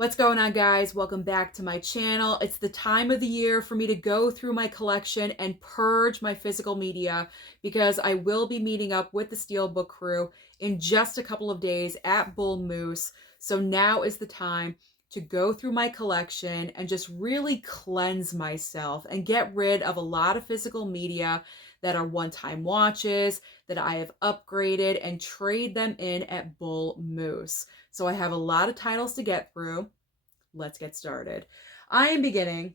What's going on, guys? Welcome back to my channel. It's the time of the year for me to go through my collection and purge my physical media because I will be meeting up with the Steelbook crew in just a couple of days at Bull Moose. So now is the time to go through my collection and just really cleanse myself and get rid of a lot of physical media that are one-time watches that I have upgraded and trade them in at Bull Moose. So I have a lot of titles to get through. Let's get started. I am beginning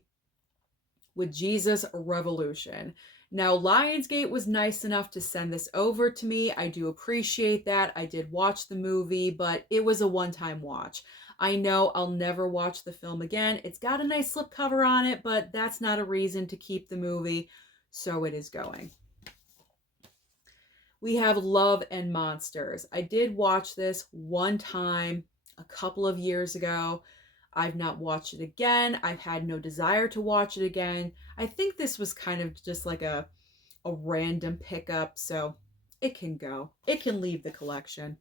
with Jesus Revolution. Now, Lionsgate was nice enough to send this over to me. I do appreciate that. I did watch the movie, but it was a one-time watch. I know I'll never watch the film again. It's got a nice slipcover on it, but that's not a reason to keep the movie, so it is going. We have Love and Monsters. I did watch this one time a couple of years ago. I've not watched it again. I've had no desire to watch it again. I think this was kind of just like a random pickup, so it can go. It can leave the collection.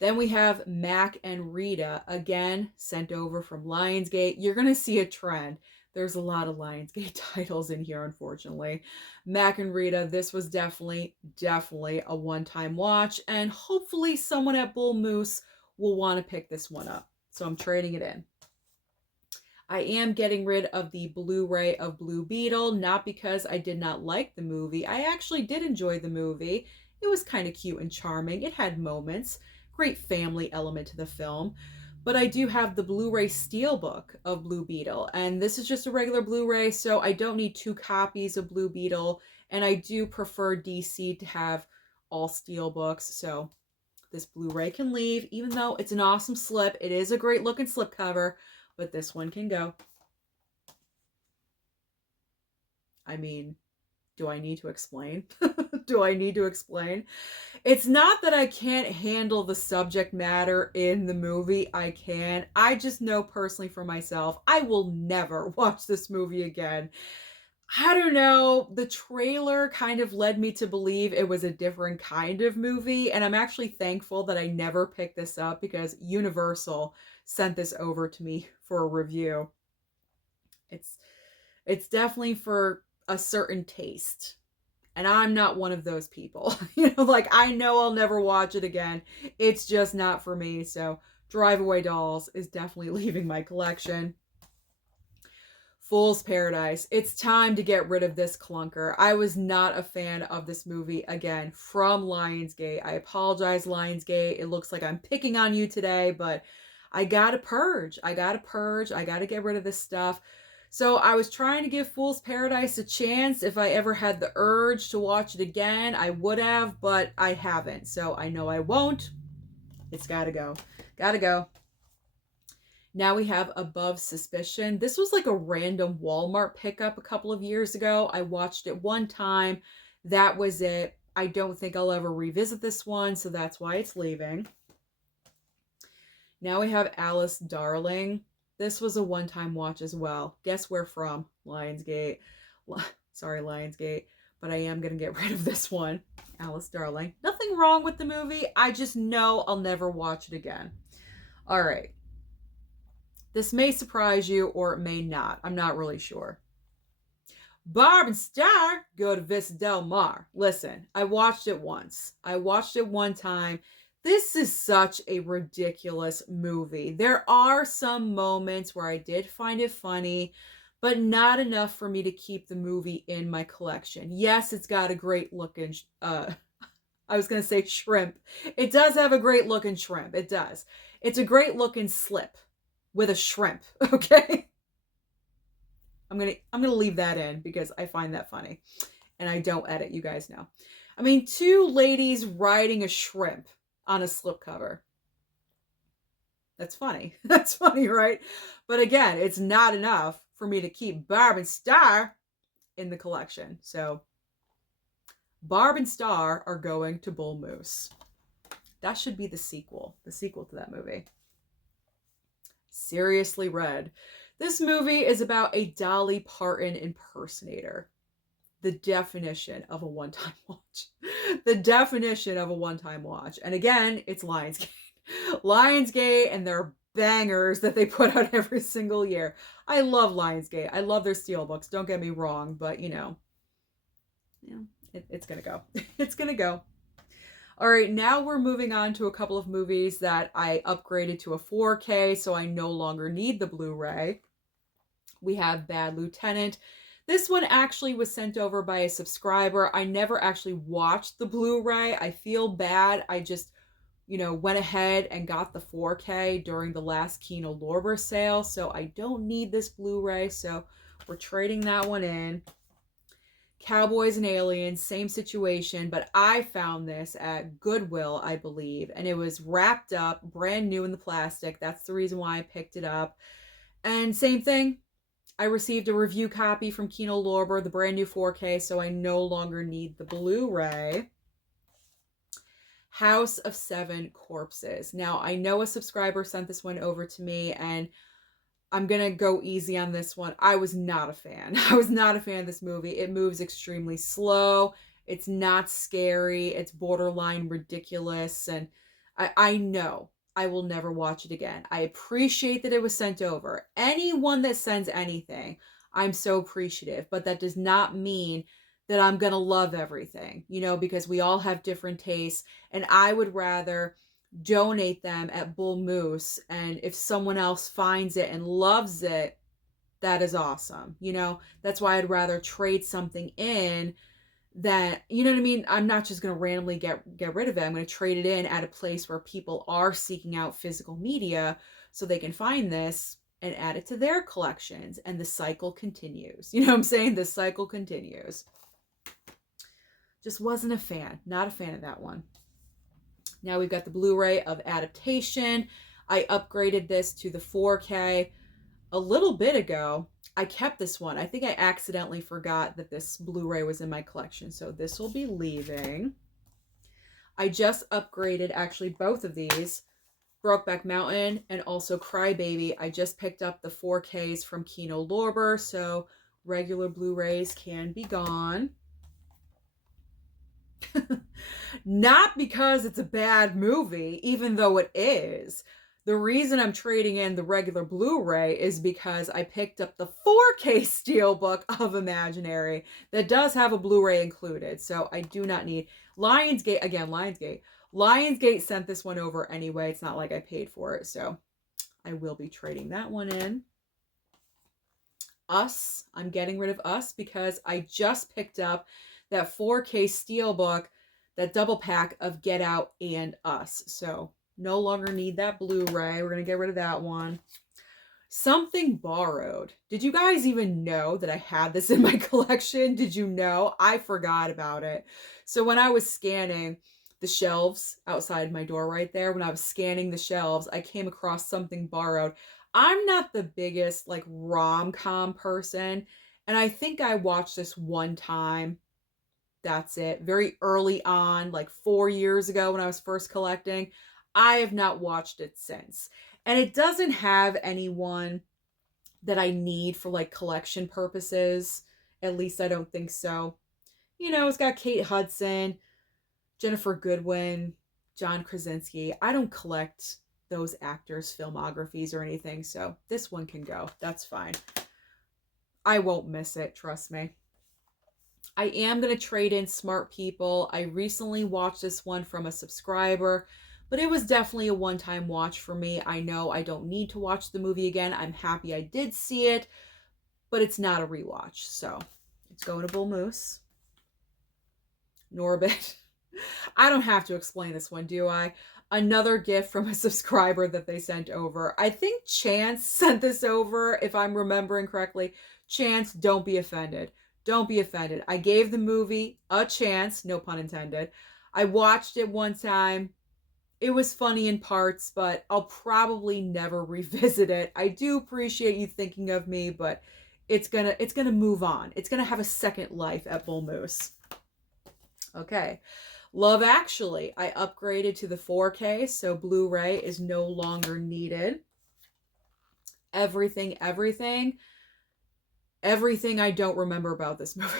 Then we have Mac and Rita, again, sent over from Lionsgate. You're going to see a trend. There's a lot of Lionsgate titles in here, unfortunately. Mac and Rita, this was definitely a one-time watch, and hopefully someone at Bull Moose will want to pick this one up. So I'm trading it in. I am getting rid of the Blu-ray of Blue Beetle, not because I did not like the movie. I actually did enjoy the movie. It was kind of cute and charming. It had moments. Great family element to the film. But I do have the Blu-ray Steelbook of Blue Beetle, and this is just a regular Blu-ray, so I don't need 2 copies of Blue Beetle, and I do prefer DC to have all Steelbooks, so this Blu-ray can leave, even though it's an awesome slip. It is a great looking slipcover, but this one can go. I mean, do I need to explain? Do I need to explain? It's not that I can't handle the subject matter in the movie. I can. I just know personally for myself, I will never watch this movie again. I don't know. The trailer kind of led me to believe it was a different kind of movie. And I'm actually thankful that I never picked this up because Universal sent this over to me for a review. It's definitely for a certain taste. And I'm not one of those people. Like, I know I'll never watch it again. It's just not for me. So Drive Away Dolls is definitely leaving my collection. Fool's Paradise. It's time to get rid of this clunker. I was not a fan of this movie, again, from Lionsgate. I apologize, Lionsgate. It looks like I'm picking on you today, but I gotta purge. I gotta get rid of this stuff. So I was trying to give Fool's Paradise a chance. If I ever had the urge to watch it again, I would have, but I haven't. So I know I won't. It's gotta go. Gotta go. Now we have Above Suspicion. This was like a random Walmart pickup a couple of years ago. I watched it one time. That was it. I don't think I'll ever revisit this one, so that's why it's leaving. Now we have Alice Darling. This was a one-time watch as well. Guess where from? Lionsgate. Sorry, Lionsgate. But I am going to get rid of this one. Alice Darling. Nothing wrong with the movie. I just know I'll never watch it again. All right. This may surprise you or it may not. I'm not really sure. Barb and Star go to Vista Del Mar. Listen, I watched it once. I watched it one time. This is such a ridiculous movie. There are some moments where I did find it funny, but not enough for me to keep the movie in my collection. Yes, it's got a great looking, I was going to say shrimp. It does have a great looking shrimp. It does. It's a great looking slip with a shrimp, okay? I'm going to leave that in because I find that funny. And I don't edit, you guys know. I mean, 2 ladies riding a shrimp on a slipcover. That's funny. That's funny, right? But again, it's not enough for me to keep Barb and Star in the collection. So Barb and Star are going to Bull Moose. That should be the sequel to that movie. Seriously Red. This movie is about a Dolly Parton impersonator. The definition of a one-time watch. The definition of a one-time watch. And again, it's Lionsgate. Lionsgate and their bangers that they put out every single year. I love Lionsgate. I love their steelbooks. Don't get me wrong, but it's gonna go. It's gonna go. All right, now we're moving on to a couple of movies that I upgraded to a 4K, so I no longer need the Blu-ray. We have Bad Lieutenant. This one actually was sent over by a subscriber. I never actually watched the Blu-ray. I feel bad. I just, went ahead and got the 4K during the last Kino Lorber sale, so I don't need this Blu-ray, so we're trading that one in. Cowboys and Aliens, same situation, but I found this at Goodwill, I believe, and it was wrapped up, brand new in the plastic. That's the reason why I picked it up. And same thing, I received a review copy from Kino Lorber, the brand new 4K, so I no longer need the Blu-ray. House of Seven Corpses. Now, I know a subscriber sent this one over to me, and I'm going to go easy on this one. I was not a fan. I was not a fan of this movie. It moves extremely slow. It's not scary. It's borderline ridiculous. And I know I will never watch it again. I appreciate that it was sent over. Anyone that sends anything, I'm so appreciative. But that does not mean that I'm going to love everything, because we all have different tastes. And I would rather donate them at Bull Moose, and if someone else finds it and loves it, that is awesome. That's why I'd rather trade something in than, you know what I mean? I'm not just going to randomly get rid of it. I'm going to trade it in at a place where people are seeking out physical media so they can find this and add it to their collections, and the cycle continues. You know what I'm saying? The cycle continues. Just wasn't a fan. Not a fan of that one. Now we've got the Blu-ray of Adaptation. I upgraded this to the 4K a little bit ago. I kept this one. I think I accidentally forgot that this Blu-ray was in my collection, so this will be leaving. I just upgraded, actually, both of these, Brokeback Mountain and also Crybaby. I just picked up the 4Ks from Kino Lorber, so regular Blu-rays can be gone. Not because it's a bad movie, even though it is. The reason I'm trading in the regular Blu-ray is because I picked up the 4K steelbook of Imaginary that does have a Blu-ray included. So I do not need Lionsgate. Again, Lionsgate. Lionsgate sent this one over anyway. It's not like I paid for it. So I will be trading that one in. Us. I'm getting rid of Us because I just picked up that 4K steelbook, that double pack of Get Out and Us. So no longer need that Blu-ray. We're going to get rid of that one. Something Borrowed. Did you guys even know that I had this in my collection? Did you know? I forgot about it. So when I was scanning the shelves outside my door right there, when I was scanning the shelves, I came across Something Borrowed. I'm not the biggest rom-com person, and I think I watched this one time. That's it. Very early on, 4 years ago when I was first collecting. I have not watched it since. And it doesn't have anyone that I need for collection purposes. At least I don't think so. It's got Kate Hudson, Jennifer Goodwin, John Krasinski. I don't collect those actors' filmographies or anything, so this one can go. That's fine. I won't miss it, trust me. I am going to trade in Smart People. I recently watched this one from a subscriber, but it was definitely a one-time watch for me. I know I don't need to watch the movie again. I'm happy I did see it, but it's not a rewatch. So it's going to Bull Moose. Norbit. I don't have to explain this one, do I? Another gift from a subscriber that they sent over. I think Chance sent this over, if I'm remembering correctly. Chance, don't be offended. Don't be offended. I gave the movie a chance, no pun intended. I watched it one time. It was funny in parts, but I'll probably never revisit it. I do appreciate you thinking of me, but it's gonna move on. It's gonna have a second life at Bull Moose. Okay. Love Actually. I upgraded to the 4K, so Blu-ray is no longer needed. Everything I don't remember about this movie.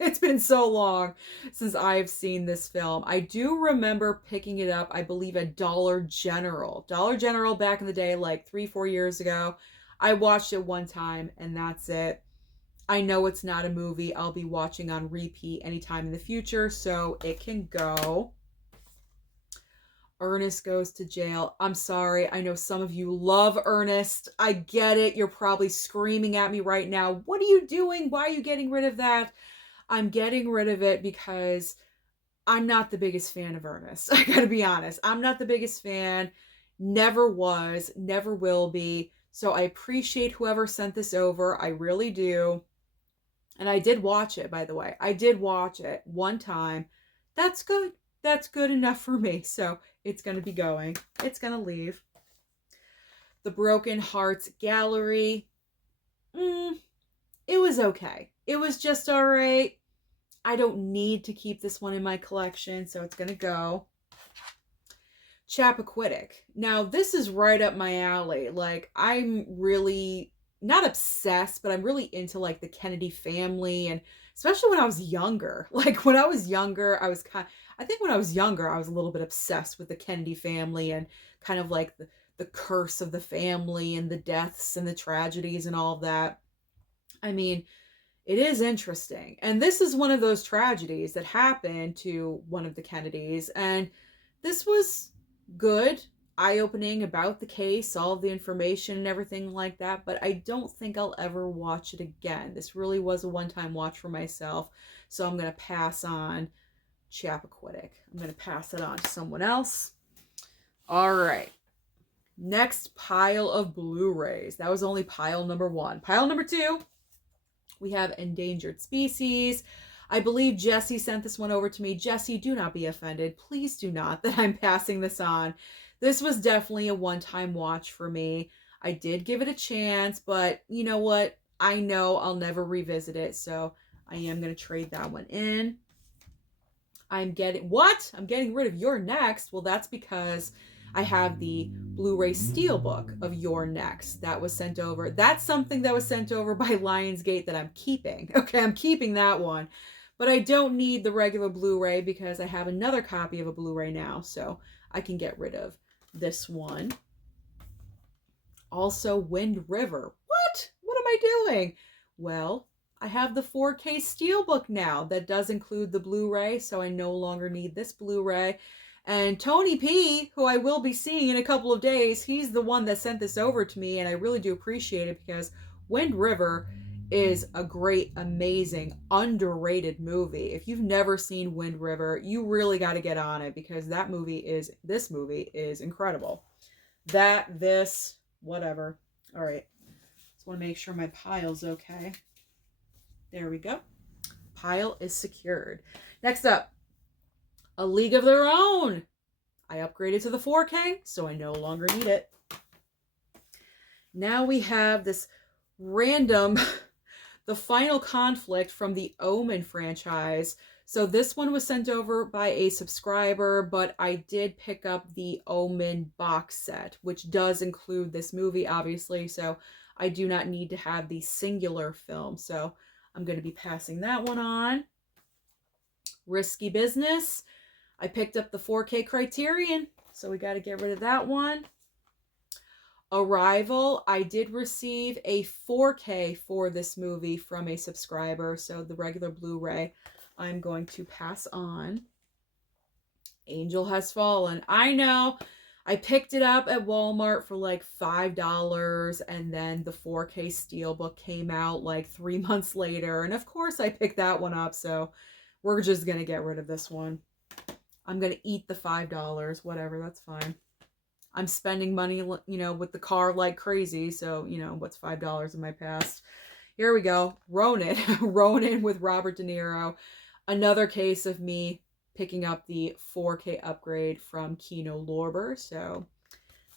It's been so long since I've seen this film. I do remember picking it up, I believe, at Dollar General. Dollar General back in the day, like 3-4 years ago. I watched it one time and that's it. I know it's not a movie I'll be watching on repeat anytime in the future, so it can go. Ernest Goes to Jail. I'm sorry. I know some of you love Ernest. I get it. You're probably screaming at me right now. What are you doing? Why are you getting rid of that? I'm getting rid of it because I'm not the biggest fan of Ernest. I gotta be honest. I'm not the biggest fan. Never was. Never will be. So I appreciate whoever sent this over. I really do. And I did watch it, by the way. I did watch it one time. That's good. That's good enough for me. So it's going to be going. It's going to leave. The Broken Hearts Gallery. It was okay. It was just all right. I don't need to keep this one in my collection, so it's going to go. Chappaquiddick. Now, this is right up my alley. Like, I'm really not obsessed, but I'm really into like the Kennedy family, and especially when I was younger. Like when I was younger, I think when I was younger, I was a little bit obsessed with the Kennedy family and kind of like the curse of the family and the deaths and the tragedies and all of that. I mean, it is interesting. And this is one of those tragedies that happened to one of the Kennedys. And this was good, eye-opening about the case, all of the information and everything like that. But I don't think I'll ever watch it again. This really was a one-time watch for myself. So I'm going to pass on Chappaquiddick. I'm going to pass it on to someone else. All right. Next pile of Blu-rays. That was only pile number 1. Pile number 2, we have Endangered Species. I believe Jesse sent this one over to me. Jesse, do not be offended. Please do not that I'm passing this on. This was definitely a one-time watch for me. I did give it a chance, but you know what? I know I'll never revisit it, so I am going to trade that one in. I'm getting rid of You're Next. Well, that's because I have the Blu-ray Steelbook of You're Next. That was sent over. That's something that was sent over by Lionsgate that I'm keeping. Okay, I'm keeping that one. But I don't need the regular Blu-ray because I have another copy of a Blu-ray now, so I can get rid of this one. Also, Wind River. What? What am I doing? Well, I have the 4K Steelbook now. That does include the Blu-ray, so I no longer need this Blu-ray. And Tony P, who I will be seeing in a couple of days, he's the one that sent this over to me, and I really do appreciate it because Wind River is a great, amazing, underrated movie. If you've never seen Wind River, you really got to get on it because this movie is incredible. Whatever. All right. Just want to make sure my pile's okay. There we go. Pile is secured. Next up, A League of Their Own. I upgraded to the 4K, so I no longer need it. Now we have this random The Final Conflict from the Omen franchise. So this one was sent over by a subscriber, but I did pick up the Omen box set, which does include this movie, obviously, so I do not need to have the singular film. So I'm going to be passing that one on. Risky Business. I picked up the 4K Criterion, so we got to get rid of that one. Arrival. I did receive a 4K for this movie from a subscriber, so the regular Blu-ray I'm going to pass on. Angel Has Fallen. I know. I picked it up at Walmart for like $5, and then the 4K Steelbook came out like 3 months later, and of course I picked that one up, so we're just going to get rid of this one. I'm going to eat the $5, whatever, that's fine. I'm spending money, you know, with the car like crazy, so, you know, what's $5 in my past? Here we go. Ronin. Ronin with Robert De Niro. Another case of me picking up the 4K upgrade from Kino Lorber, so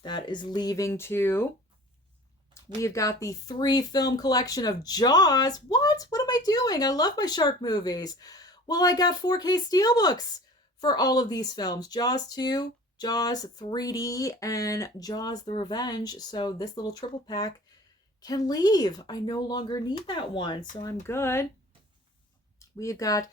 that is leaving too. We've got the 3-film collection of Jaws. What? What am I doing? I love my shark movies. Well, I got 4K steelbooks for all of these films. Jaws 2, Jaws 3D, and Jaws the Revenge. So this little triple pack can leave. I no longer need that one, so I'm good. We've got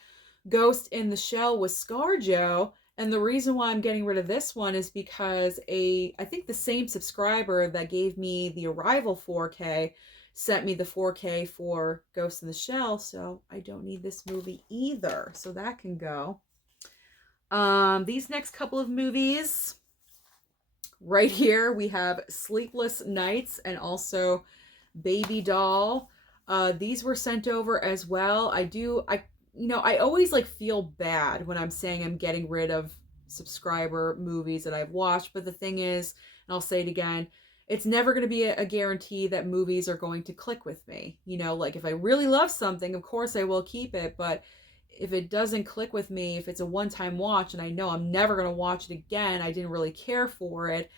Ghost in the Shell with ScarJo. And the reason why I'm getting rid of this one is because I think the same subscriber that gave me the Arrival 4K sent me the 4K for Ghost in the Shell, so I don't need this movie either. So that can go. These next couple of movies, right here, we have Sleepless Nights and also Baby Doll. These were sent over as well. I always like feel bad when I'm saying I'm getting rid of subscriber movies that I've watched, but the thing is, and I'll say it again, it's never going to be a guarantee that movies are going to click with me. Like if I really love something, of course I will keep it, but if it doesn't click with me, if it's a one-time watch and I know I'm never going to watch it again, I didn't really care for it,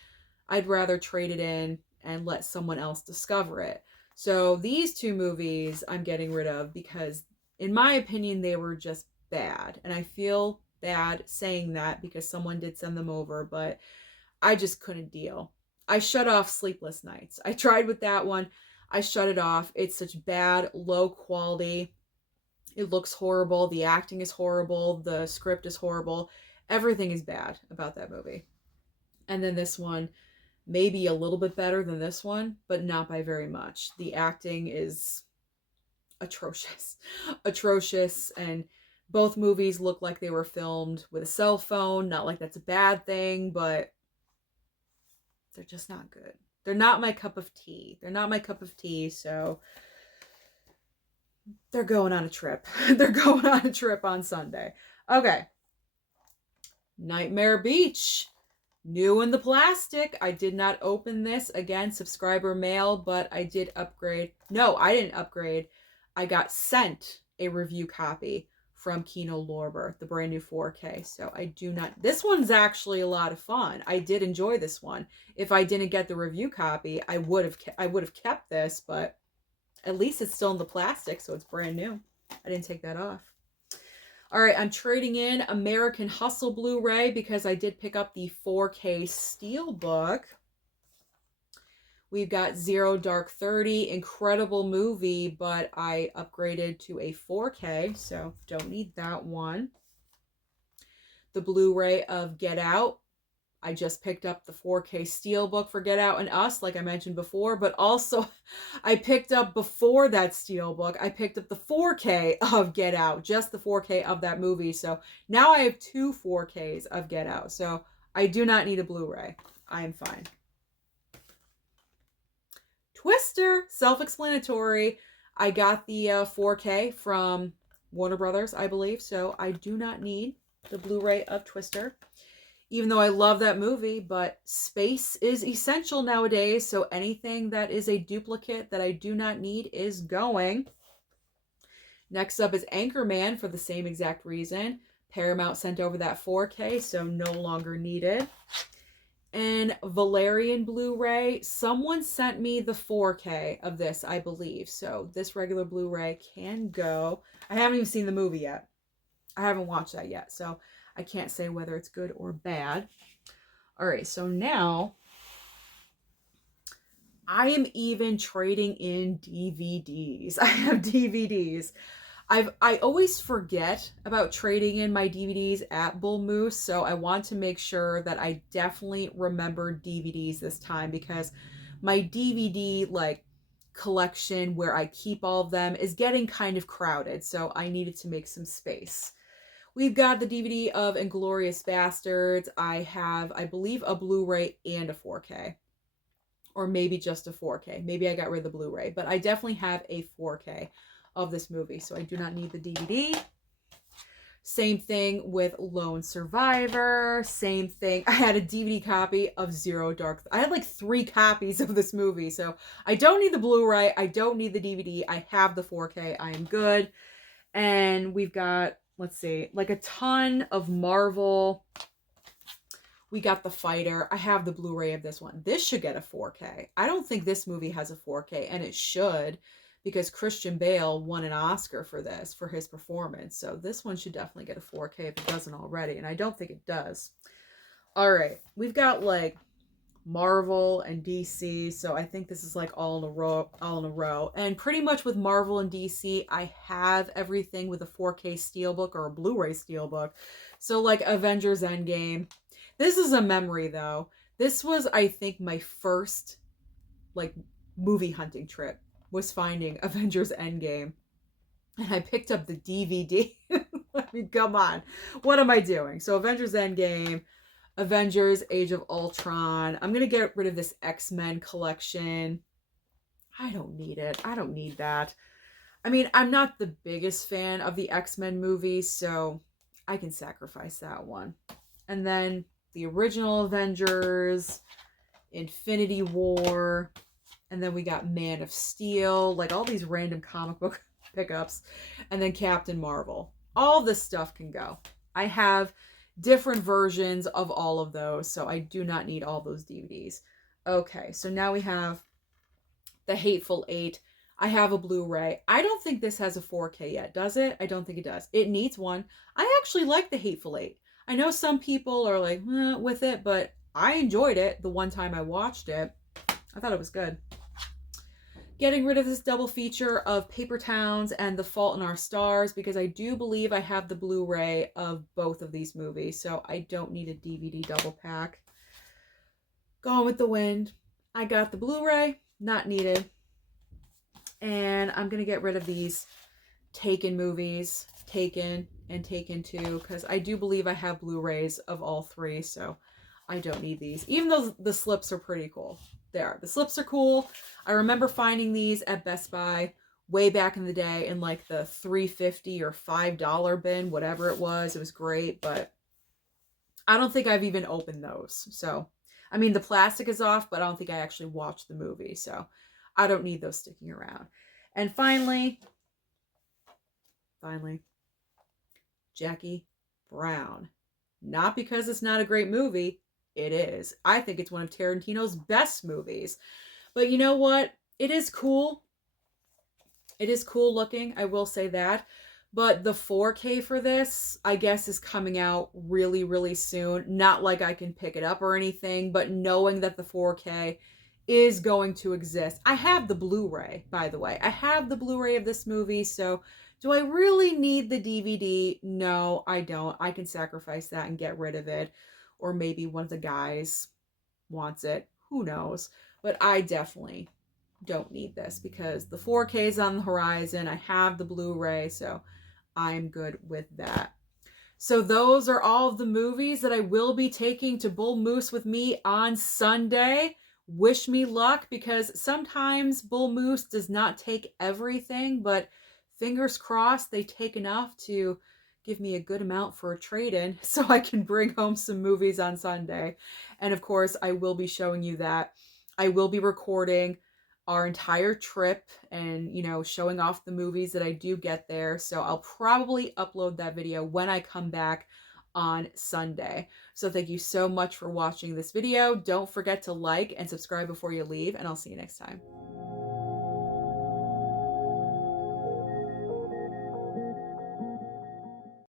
I'd rather trade it in and let someone else discover it. So these two movies I'm getting rid of because in my opinion, they were just bad. And I feel bad saying that because someone did send them over, but I just couldn't deal. I shut off Sleepless Nights. I tried with that one. I shut it off. It's such bad, low quality. It looks horrible. The acting is horrible. The script is horrible. Everything is bad about that movie. And then this one, maybe a little bit better than this one, but not by very much. The acting is atrocious, and both movies look like they were filmed with a cell phone. Not like that's a bad thing, but they're just not good. They're not my cup of tea. So they're going on a trip. They're going on a trip on Sunday. Okay. Nightmare Beach. New in the plastic. I did not open this. Again, subscriber mail, but I did upgrade. No, I didn't upgrade. I got sent a review copy from Kino Lorber, the brand new 4K. So I do not. This one's actually a lot of fun. I did enjoy this one. If I didn't get the review copy, I would have kept this, but at least it's still in the plastic, so it's brand new. I didn't take that off. All right, I'm trading in American Hustle Blu-ray because I did pick up the 4K Steelbook. We've got Zero Dark 30, incredible movie, but I upgraded to a 4K, so don't need that one. The Blu-ray of Get Out. I just picked up the 4K Steelbook for Get Out and Us, like I mentioned before, but also I picked up before that Steelbook, I picked up the 4K of Get Out, just the 4K of that movie. So now I have two 4Ks of Get Out. So I do not need a Blu-ray. I am fine. Twister, self-explanatory. I got the 4K from Warner Brothers, I believe, so I do not need the Blu-ray of Twister. Even though I love that movie, but space is essential nowadays, so anything that is a duplicate that I do not need is going. Next up is Anchorman for the same exact reason. Paramount sent over that 4K, so no longer needed. And Valerian Blu-ray, someone sent me the 4K of this, I believe. So this regular Blu-ray can go. I haven't even seen the movie yet. I haven't watched that yet, so I can't say whether it's good or bad. All right, so now I am even trading in DVDs. I have DVDs. I always forget about trading in my DVDs at Bull Moose, so I want to make sure that I definitely remember DVDs this time because my DVD collection where I keep all of them is getting kind of crowded, so I needed to make some space. We've got the DVD of Inglourious Bastards. I have, I believe, a Blu-ray and a 4K. Or maybe just a 4K. Maybe I got rid of the Blu-ray, but I definitely have a 4K of this movie, so I do not need the DVD. Same thing with Lone Survivor. Same thing. I had a DVD copy of Zero Dark. I had like 3 copies of this movie, so I don't need the Blu-ray. I don't need the DVD. I have the 4K. I am good. And we've got, let's see, like a ton of Marvel. We got The Fighter. I have the Blu-ray of this one. This should get a 4K. I don't think this movie has a 4K, and it should, because Christian Bale won an Oscar for this, for his performance. So this one should definitely get a 4K if it doesn't already, and I don't think it does. All right, we've got like Marvel and DC. So I think this is like all in a row. And pretty much with Marvel and DC, I have everything with a 4K steelbook or a Blu-ray steelbook. So like Avengers Endgame. This is a memory though. This was, I think, my first like movie hunting trip, was finding Avengers Endgame. And I picked up the DVD. I mean, come on. What am I doing? So Avengers Endgame, Avengers Age of Ultron. I'm going to get rid of this X-Men collection. I don't need it. I don't need that. I mean, I'm not the biggest fan of the X-Men movies, so I can sacrifice that one. And then the original Avengers, Infinity War, and then we got Man of Steel, like all these random comic book pickups, and then Captain Marvel. All this stuff can go. I have different versions of all of those, so I do not need all those DVDs. Okay, so now we have The Hateful Eight. I have a Blu-ray. I don't think this has a 4K yet, does it? I don't think it does. It needs one. I actually like The Hateful Eight. I know some people are like, with it, but I enjoyed it the one time I watched it. I thought it was good. Getting rid of this double feature of Paper Towns and The Fault in Our Stars, because I do believe I have the Blu-ray of both of these movies, so I don't need a DVD double pack. Gone with the Wind. I got the Blu-ray, not needed. And I'm going to get rid of these Taken movies, Taken and Taken 2, because I do believe I have Blu-rays of all three, so I don't need these. Even though the slips are pretty cool. They are. The slips are cool. I remember finding these at Best Buy way back in the day in like the $3.50 or $5 bin, whatever it was. It was great, but I don't think I've even opened those. So, I mean, the plastic is off, but I don't think I actually watched the movie. So, I don't need those sticking around. And finally, Jackie Brown. Not because it's not a great movie. It is. I think it's one of Tarantino's best movies. But you know what? It is cool. It is cool looking. I will say that. But the 4K for this, I guess, is coming out really, really soon. Not like I can pick it up or anything, but knowing that the 4K is going to exist. I have the Blu-ray, by the way. I have the Blu-ray of this movie, so do I really need the DVD? No, I don't. I can sacrifice that and get rid of it. Or maybe one of the guys wants it. Who knows? But I definitely don't need this because the 4K is on the horizon. I have the Blu-ray, so I'm good with that. So those are all of the movies that I will be taking to Bull Moose with me on Sunday. Wish me luck, because sometimes Bull Moose does not take everything, but fingers crossed they take enough to give me a good amount for a trade-in so I can bring home some movies on Sunday. And of course, I will be showing you that. I will be recording our entire trip and, you know, showing off the movies that I do get there. So I'll probably upload that video when I come back on Sunday. So thank you so much for watching this video. Don't forget to like and subscribe before you leave, and I'll see you next time.